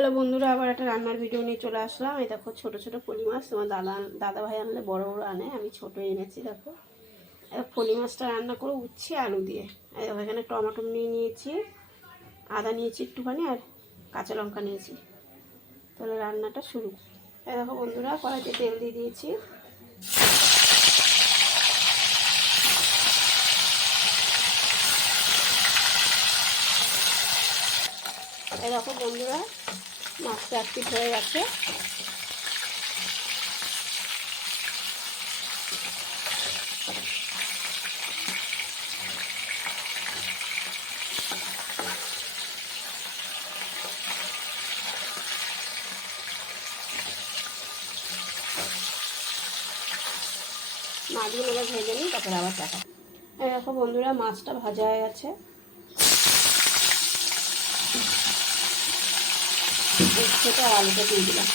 Hello বন্ধুরা, আবার একটা রান্নার ভিডিও নিয়ে চলে আসলাম। এই দেখো ছোট ছোট ফলি মাছ। তোমার দাদা ভাই আনলে বড় বড় আনে, আমি ছোট এনেছি। দেখো ফলি মাছটা রান্না করে উচ্ছে আলু দিয়ে। এই দেখো এখানে টমেটো নিয়ে নিয়েছি, আদা নিয়েছি একটুখানি, আর কাঁচা লঙ্কা নিয়েছি। তাহলে রান্নাটা শুরু। এই দেখো বন্ধুরা, কড়াইতে তেল দিয়ে দিয়েছি। এই দেখো বন্ধুরা, মাছটা এক পিঠ হয়ে গেছে। মাছগুলো এবার ভেজে নিই, তারপরে আবার টাকা। এই দেখো বন্ধুরা, মাছটা ভাজা হয়ে গেছে। উচ্ছেটা আর আলুটা দিয়ে দিলাম।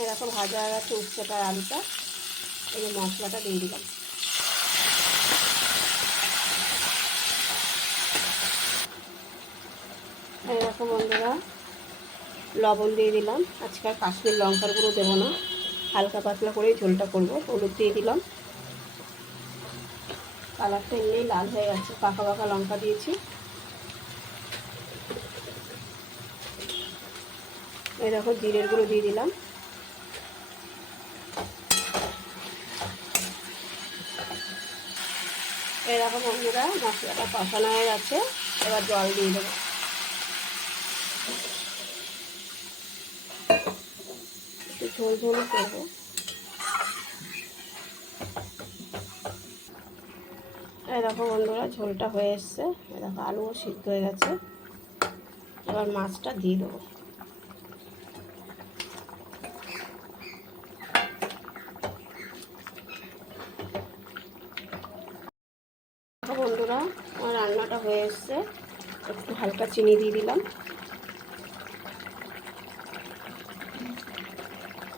এরকম ভাজা হয়ে গেছে উচ্ছেটা আর আলুটা। এই যে মশলাটা দিয়ে দিলাম। এরকম বন্ধুরা, লবণ দিয়ে দিলাম। আজকে আর কাশ্মীর লঙ্কার গুঁড়ো দেবো না, হালকা পাতলা করেই ঝোলটা করবো। হলুদ দিয়ে দিলাম। কালারটা এমনিই লাল হয়ে গেছে, পাকা পাকা লঙ্কা দিয়েছি। এই দেখো জিরের গুঁড়ো দিয়ে দিলাম। এরকম বন্ধুরা, মশলাটা কষানো হয়ে গেছে। এবার জল দিয়ে দেবো। একটু ঝোল ঝোল করবো। এই দেখো বন্ধুরা, ঝোলটা হয়ে এসছে। এই দেখো আলুও সিদ্ধ হয়ে গেছে। এবার মাছটা দিয়ে দেবো। বন্ধুরা, আমার রান্নাটা হয়ে এসছে। একটু হালকা চিনি দিয়ে দিলাম।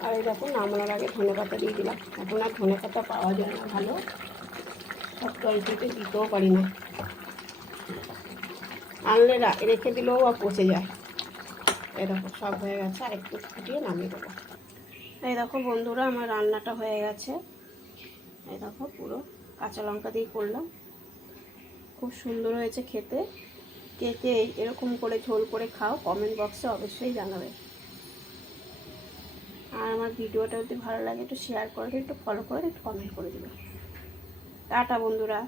আর এই দেখো নামানোর আগে ধনেপাতা দিয়ে দিলাম। এখন আর ধনেপাতা পাওয়া যায় না ভালো, সব তরকারিতে দিতেও পারি না। আনলে রেখে দিলেও আর পচে যায়। এই দেখো সব হয়ে গেছে, আর একটু ফুটিয়ে নামিয়ে দেবো। এই দেখো বন্ধুরা, আমার রান্নাটা হয়ে গেছে। এই দেখো পুরো কাঁচা লঙ্কা দিয়ে করলাম, খুব সুন্দর হয়েছে খেতে। কে কে এরকম করে ঝোল করে খাও, কমেন্ট বক্সে অবশ্যই জানাবে। আর আমার ভিডিওটা যদি ভালো লাগে একটু শেয়ার করে দিও, একটু ফলো করে দিও, একটু কমেন্ট করে দিও। টাটা বন্ধুরা।